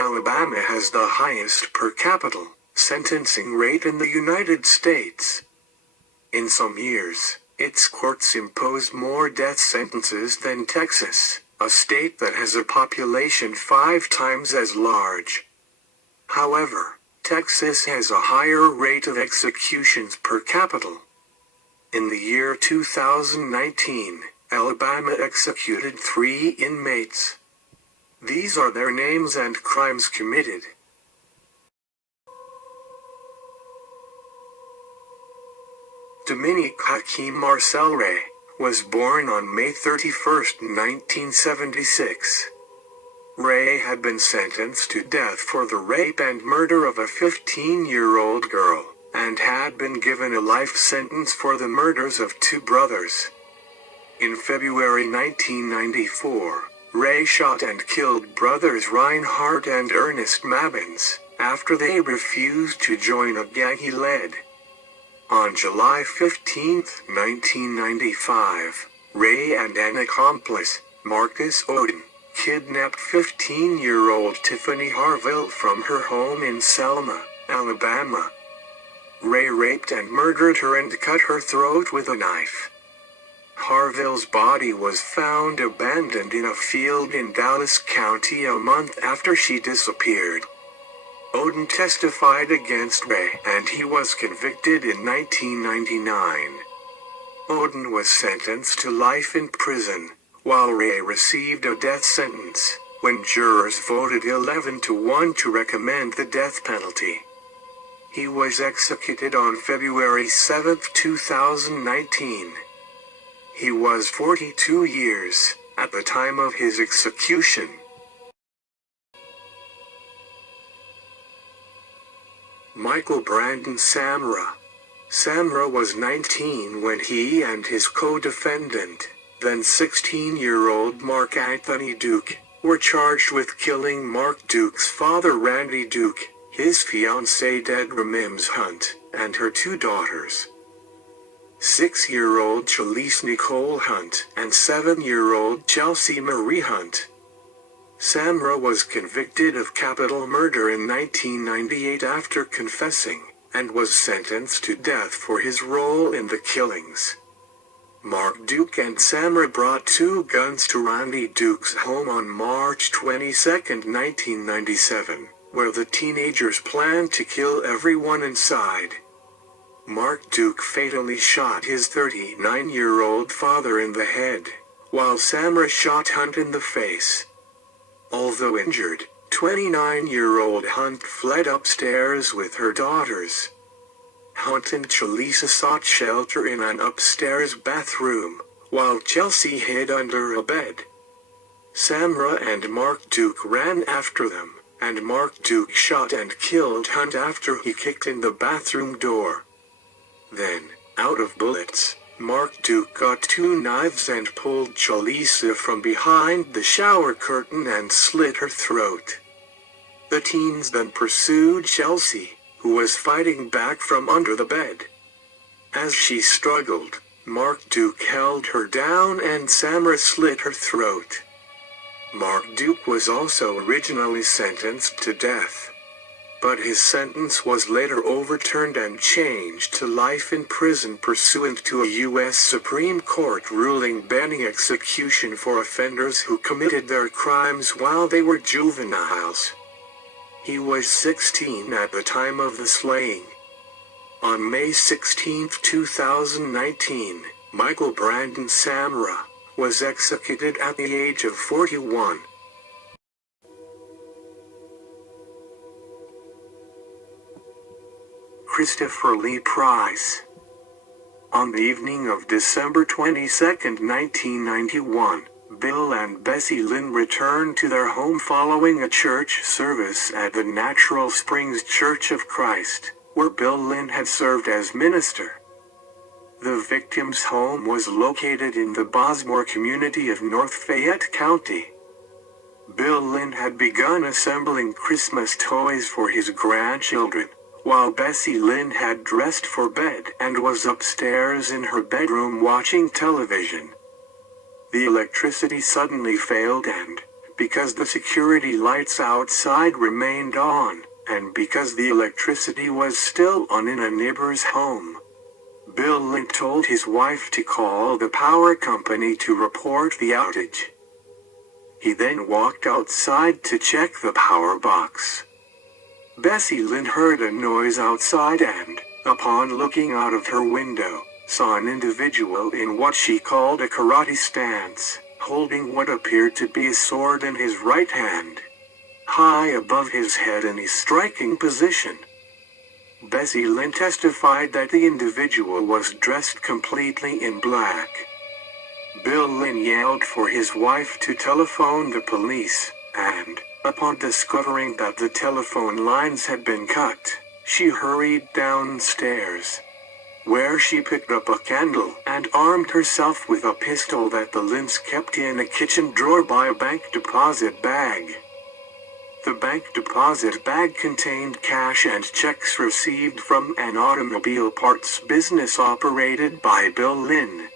Alabama has the highest per capita sentencing rate in the United States. In some years, its courts impose more death sentences than Texas, a state that has a population 5 times as large. However, Texas has a higher rate of executions per capita. In the year 2019, Alabama executed 3 inmates. These are their names and crimes committed. Domineque Hakim Marcelle Ray was born on May 31, 1976. Ray had been sentenced to death for the rape and murder of a 15-year-old girl, and had been given a life sentence for the murders of 2 brothers. In February 1994, Ray shot and killed brothers Reinhard and Ernest Mabins, after they refused to join a gang he led. On July 15, 1995, Ray and an accomplice, Marcus Owden, kidnapped 15-year-old Tiffany Harville from her home in Selma, Alabama. Ray raped and murdered her and cut her throat with a knife. Harville's body was found abandoned in a field in Dallas County a month after she disappeared. Owden testified against Ray and he was convicted in 1999. Owden was sentenced to life in prison, while Ray received a death sentence, when jurors voted 11-1 to recommend the death penalty. He was executed on February 7, 2019. He was 42 years at the time of his execution. Michael Brandon Samra. Samra was 19 when he and his co-defendant, then 16-year-old Mark Anthony Duke, were charged with killing Mark Duke's father Randy Duke, his fiancée Deidre Mims Hunt, and her 2 daughters. 6-year-old Chalise Nicole Hunt and 7-year-old Chelsea Marie Hunt. Samra was convicted of capital murder in 1998 after confessing, and was sentenced to death for his role in the killings. Mark Duke and Samra brought 2 guns to Randy Duke's home on March 22, 1997, where the teenagers planned to kill everyone inside. Mark Duke fatally shot his 39-year-old father in the head, while Samra shot Hunt in the face. Although injured, 29-year-old Hunt fled upstairs with her daughters. Hunt and Chalisa sought shelter in an upstairs bathroom, while Chelsea hid under a bed. Samra and Mark Duke ran after them, and Mark Duke shot and killed Hunt after he kicked in the bathroom door. Then, out of bullets, Mark Duke got 2 knives and pulled Chalisa from behind the shower curtain and slit her throat. The teens then pursued Chelsea, who was fighting back from under the bed. As she struggled, Mark Duke held her down and Samra slit her throat. Mark Duke was also originally sentenced to death, but his sentence was later overturned and changed to life in prison pursuant to a U.S. Supreme Court ruling banning execution for offenders who committed their crimes while they were juveniles. He was 16 at the time of the slaying. On May 16, 2019, Michael Brandon Samra was executed at the age of 41. Christopher Lee Price. On the evening of December 22, 1991, Bill and Bessie Lynn returned to their home following a church service at the Natural Springs Church of Christ, where Bill Lynn had served as minister. The victim's home was located in the Bosmore community of North Fayette County. Bill Lynn had begun assembling Christmas toys for his grandchildren, while Bessie Lynn had dressed for bed and was upstairs in her bedroom watching television. The electricity suddenly failed and because the security lights outside remained on, and because the electricity was still on in a neighbor's home. Bill Lynn told his wife to call the power company to report the outage. He then walked outside to check the power box. Bessie Lynn heard a noise outside and, upon looking out of her window, saw an individual in what she called a karate stance, holding what appeared to be a sword in his right hand, high above his head in a striking position. Bessie Lynn testified that the individual was dressed completely in black. Bill Lynn yelled for his wife to telephone the police, and, upon discovering that the telephone lines had been cut, she hurried downstairs, where she picked up a candle and armed herself with a pistol that the Lynns kept in a kitchen drawer by a bank deposit bag. The bank deposit bag contained cash and checks received from an automobile parts business operated by Bill Lynn.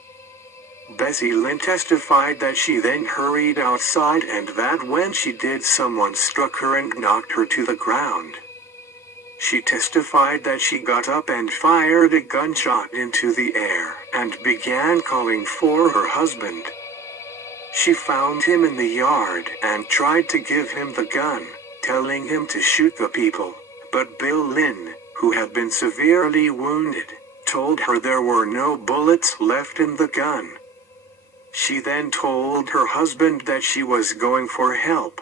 Bessie Lynn testified that she then hurried outside and that when she did, someone struck her and knocked her to the ground. She testified that she got up and fired a gunshot into the air and began calling for her husband. She found him in the yard and tried to give him the gun, telling him to shoot the people, but Bill Lynn, who had been severely wounded, told her there were no bullets left in the gun. She then told her husband that she was going for help.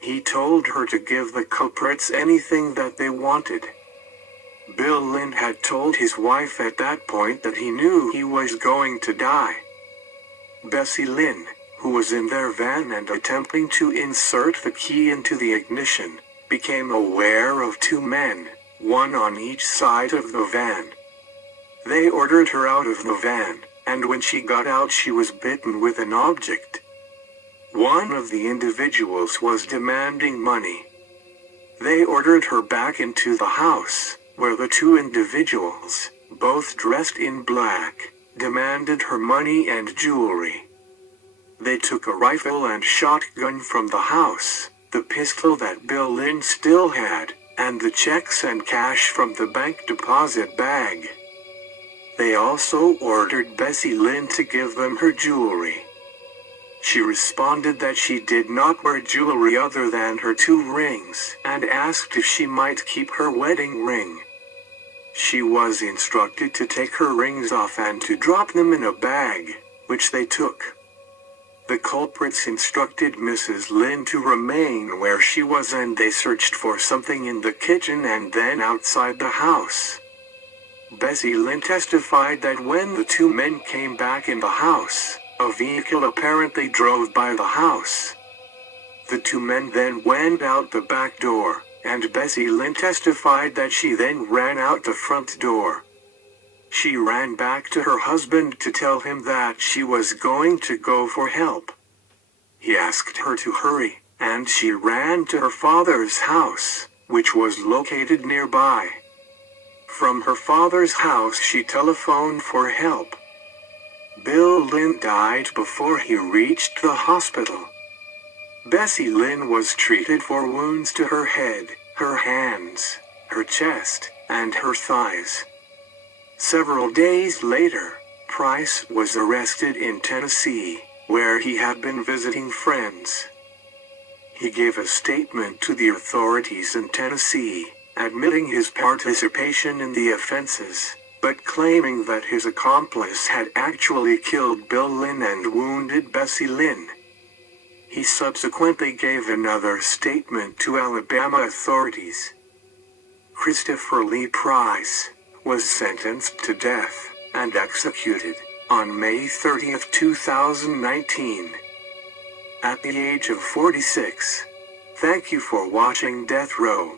He told her to give the culprits anything that they wanted. Bill Lynn had told his wife at that point that he knew he was going to die. Bessie Lynn, who was in their van and attempting to insert the key into the ignition, became aware of two men, one on each side of the van. They ordered her out of the van, and when she got out she was bitten with an object. One of the individuals was demanding money. They ordered her back into the house, where the two individuals, both dressed in black, demanded her money and jewelry. They took a rifle and shotgun from the house, the pistol that Bill Lynn still had, and the checks and cash from the bank deposit bag. They also ordered Bessie Lynn to give them her jewelry. She responded that she did not wear jewelry other than her 2 rings and asked if she might keep her wedding ring. She was instructed to take her rings off and to drop them in a bag, which they took. The culprits instructed Mrs. Lynn to remain where she was and they searched for something in the kitchen and then outside the house. Bessie Lynn testified that when the 2 men came back in the house, a vehicle apparently drove by the house. The 2 men then went out the back door, and Bessie Lynn testified that she then ran out the front door. She ran back to her husband to tell him that she was going to go for help. He asked her to hurry, and she ran to her father's house, which was located nearby. From her father's house she telephoned for help. Bill Lynn died before he reached the hospital. Bessie Lynn was treated for wounds to her head, her hands, her chest, and her thighs. Several days later, Price was arrested in Tennessee, where he had been visiting friends. He gave a statement to the authorities in Tennessee, admitting his participation in the offenses, but claiming that his accomplice had actually killed Bill Lynn and wounded Bessie Lynn. He subsequently gave another statement to Alabama authorities. Christopher Lee Price was sentenced to death and executed on May 30, 2019, at the age of 46. Thank you for watching Death Row.